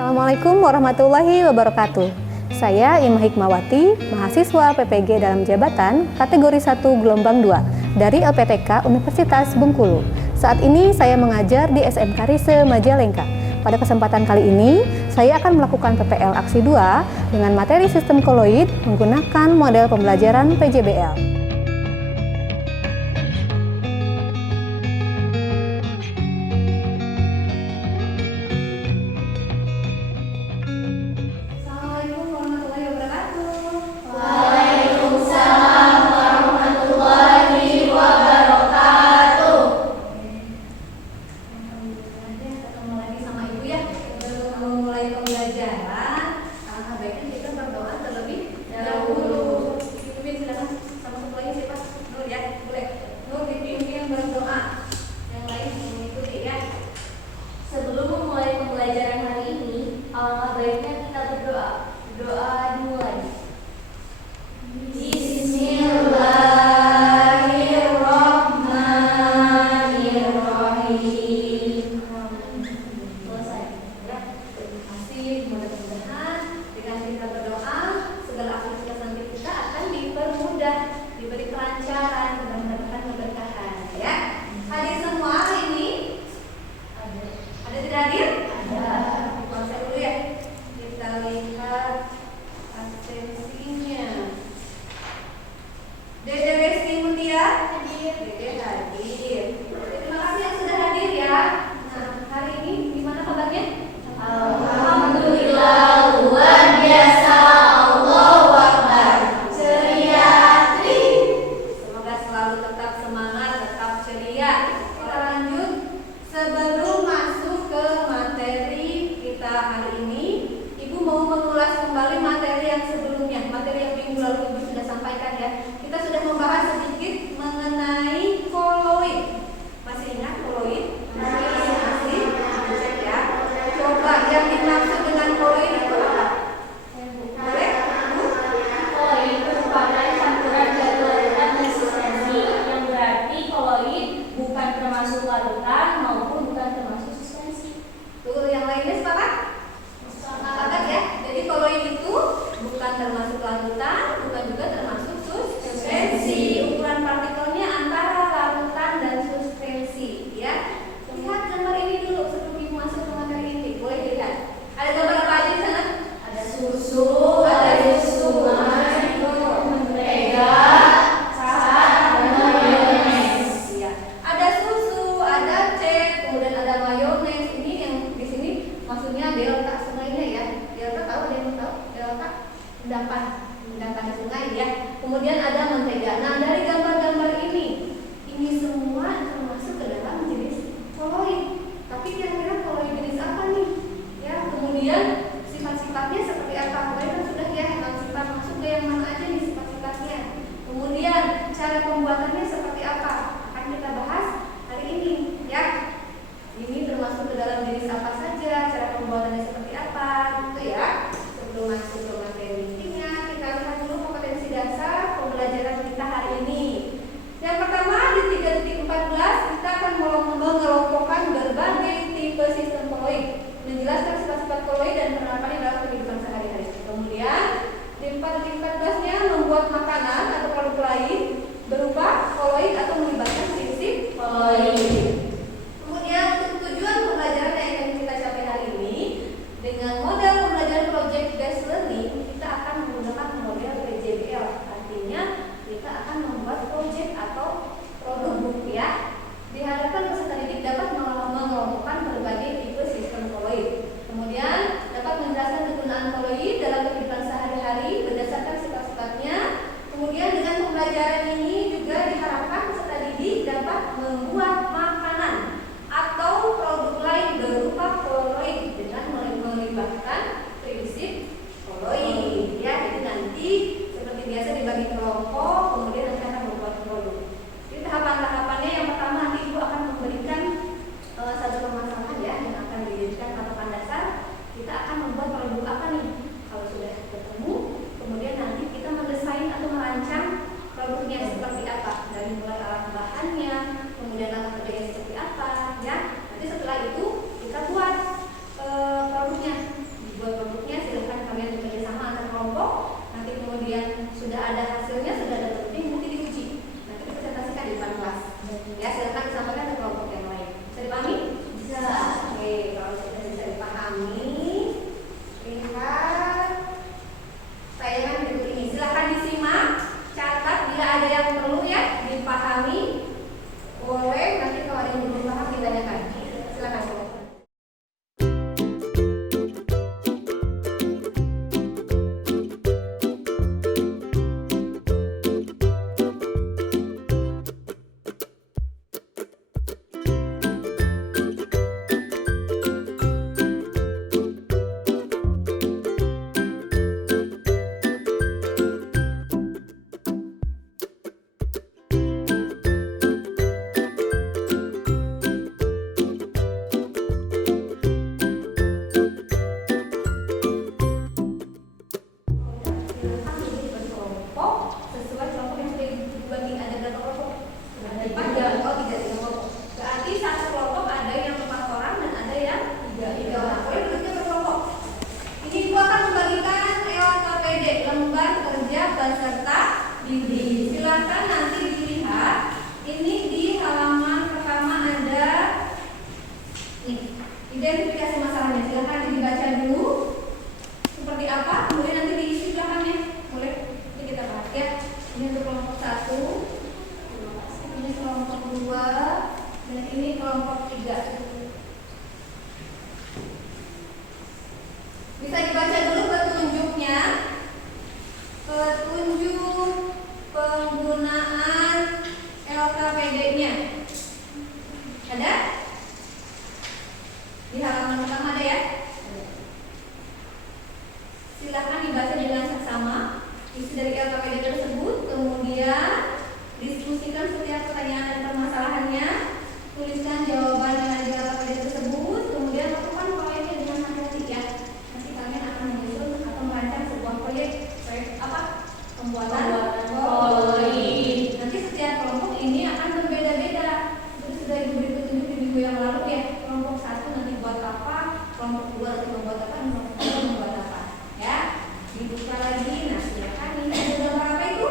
Assalamualaikum warahmatullahi wabarakatuh. Saya Ima Hikmawati, mahasiswa PPG dalam jabatan kategori 1 gelombang 2 dari LPTK Universitas Bengkulu. Saat ini saya mengajar di SMK Rise Majalengka. Pada kesempatan kali ini, saya akan melakukan PPL Aksi 2 dengan materi sistem koloid menggunakan model pembelajaran PJBL. Endapan sungai ya. Kemudian ada mentega. Nah, dari gambar-gambar ini semua termasuk ke dalam jenis koloid. Tapi kira-kira koloid jenis apa nih? Ya, kemudian sifat-sifatnya seperti apa? Kemarin kan sudah ya, sifat masuk ke yang mana aja nih sifat-sifatnya. Kemudian cara pembuatannya seperti apa? Akan kita bahas hari ini ya. Ini termasuk ke dalam jenis apa saja, cara pembuatannya seperti apa, gitu ya. Sebelum masuk ke materi intinya, kita lihat dulu kompetensi dasar pembelajaran kita hari ini. Yang pertama di 3.14 kita akan mengelompokkan berbagai tipe identifikasi masalahnya. Silahkan dibaca dulu seperti apa, kemudian nanti diisi belakang ya. Boleh? Ini kita bahas ya. Ini untuk kelompok 1, ini kelompok 2, dan ini kelompok 3. Bisa dibaca dulu petunjuknya. Petunjuk penggunaan LKPD-nya. Ada? Di halaman pertama ada ya? Silakan dibaca dengan seksama isi dari LKPD tersebut, kemudian diskusikan setiap pertanyaan dan permasalahannya, tuliskan jawaban yang ada di LKPD tersebut, kemudian lakukan proyeknya dengan hati-hati ya. Nanti kalian akan menyusun atau merancang sebuah proyek apa? Pembuatan poloid. Nanti setiap kelompok ini akan berbeda-beda. Itu sudah diberi petunjuk di minggu yang lalu ya. Kelompok 1 nanti buat apa, kelompok 2 nanti membuat apa, kelompok 3 membuat apa. Ya, dibuka lagi. Nah, silakan ini ada gambar apa itu?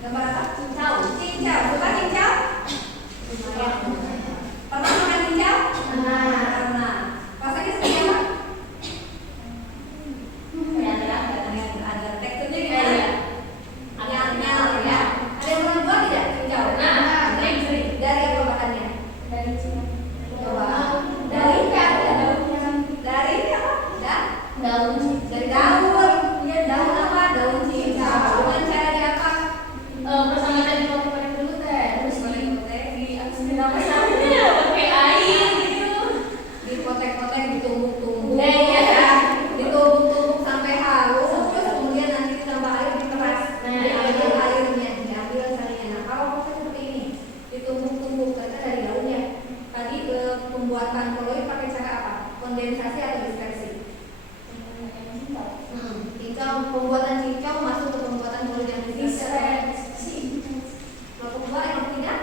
Gambar apa? Cincau. Cincau. Suka cincau? Pernah makan cincau? Pernah. Rasanya seperti apa? Ada teksturnya gimana? Nyal ya. Ada yang pernah buat tidak cincau? Sering. Dari apa bahannya? Dari Cina. Coba. Dari apa? Daun. Dari daun. Iya, daun apa? Daun cincau. Dengan cara diapa? Pertama tadi pakai dulu teh, terus pakai air gitu. Dipotek-potek, ditumbuk-tumbuk. Iya. Ditumbuk-tumbuk sampai halus, terus kemudian nanti ditambah air, diperas. Diambil airnya, diambil sarinya. Nah, kalau proses seperti ini, ditumbuk-tumbuk, ternyata dari daunnya. Tadi pembuatan poloid pakai cara apa? Kondensasi atau dispersi? Cincau, pembuatan cincau masuk ke pembuatan poloid yang dispersi. Kelompok 2, kelompok 3?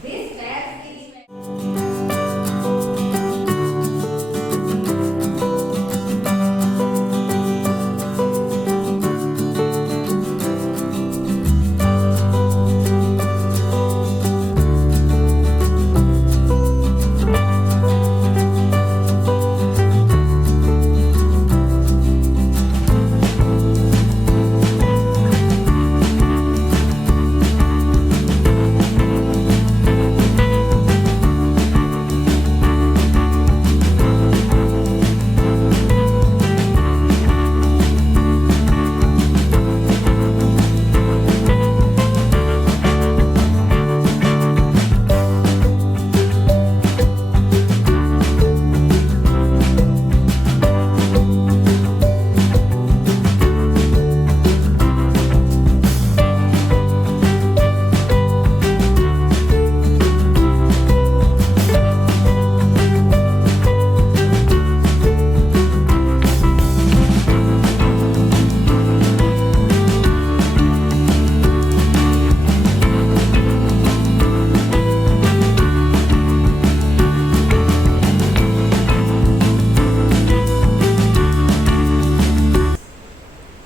Dispersi.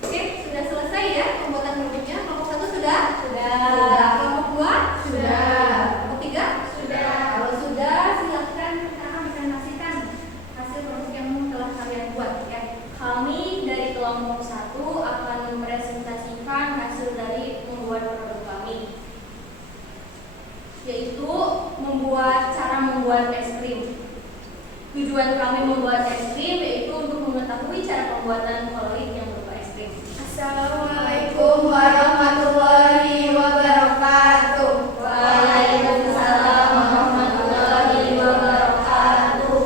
Oke, sudah selesai ya pembuatan produknya. Kelompok 1 sudah? Kelompok 2? Kelompok 3? Kalau sudah, silakan kita akan presentasikan hasil produk yang telah kalian buat ya. Kami dari kelompok 1 akan mempresentasikan hasil dari membuat produk kami, yaitu cara membuat es krim. Tujuan kami membuat es krim yaitu untuk mengetahui cara pembuatan poloid yang berupa es krim. Assalamualaikum warahmatullahi wabarakatuh. Waalaikumsalam warahmatullahi wabarakatuh.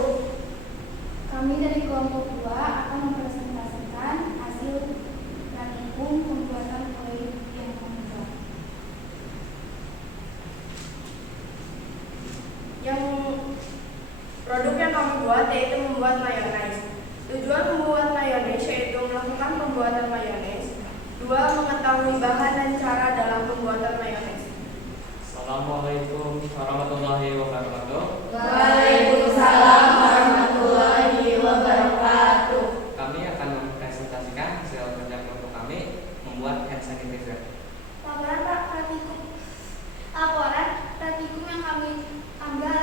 Kami dari kelompok 2 akan mempresentasikan hasil praktikum pembuatan poloid yang kami buat. Yang produk yang kami buat yaitu membuat mayones. Tujuan membuat mayones yaitu melakukan pembuatan mayones. 2. Mengetahui bahan dan cara dalam pembuatan mayones. Assalamualaikum warahmatullahi wabarakatuh. Waalaikumsalam warahmatullahi wabarakatuh. Kami akan mempresentasikan hasil kerja kelompok kami membuat hand sanitizer. Laporan praktikum yang kami ambil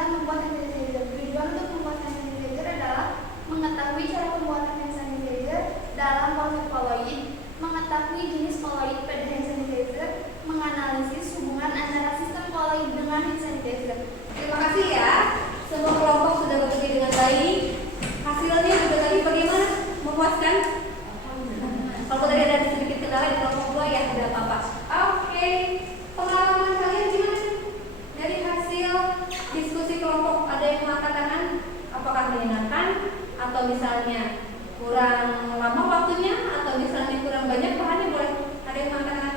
apakah menyenangkan atau misalnya kurang lama waktunya atau misalnya kurang banyak bahannya? Boleh ada yang mengatakan,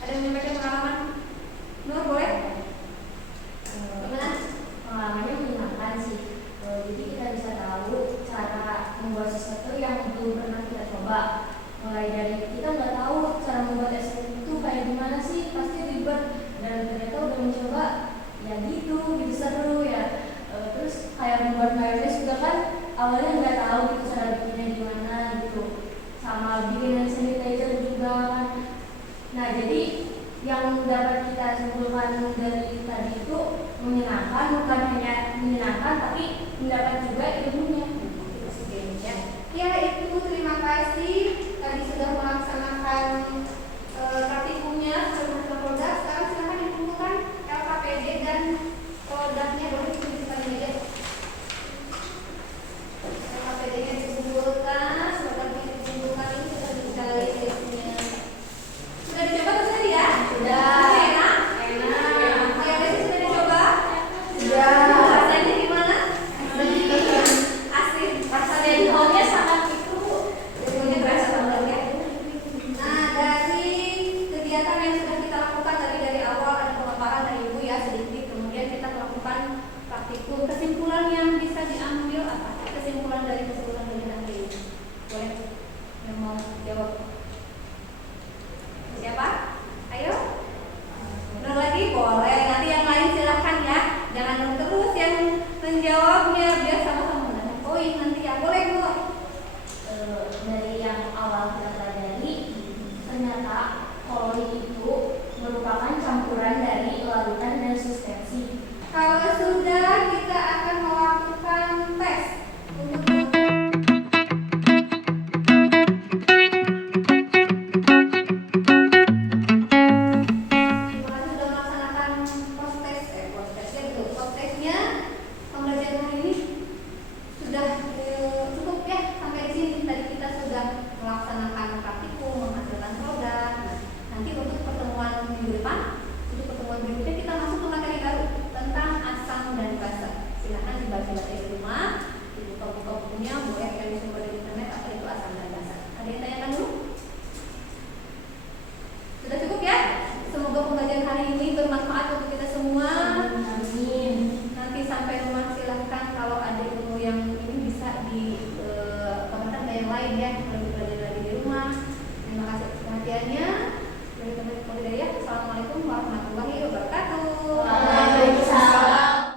ada yang menyampaikan pengalaman? Nur, boleh? Gimana? Pengalamannya menyenangkan sih. Jadi kita bisa tahu cara membuat sesuatu yang belum pernah kita coba. Mulai dari kita nggak tahu cara membuat es krim itu kayak gimana sih, pasti ribet, dan ternyata udah mencoba, ya gitu seru ya. Terus kayak membuat mayones juga kan awalnya nggak tahu gitu cara bikinnya gimana gitu, sama bikinan sendiri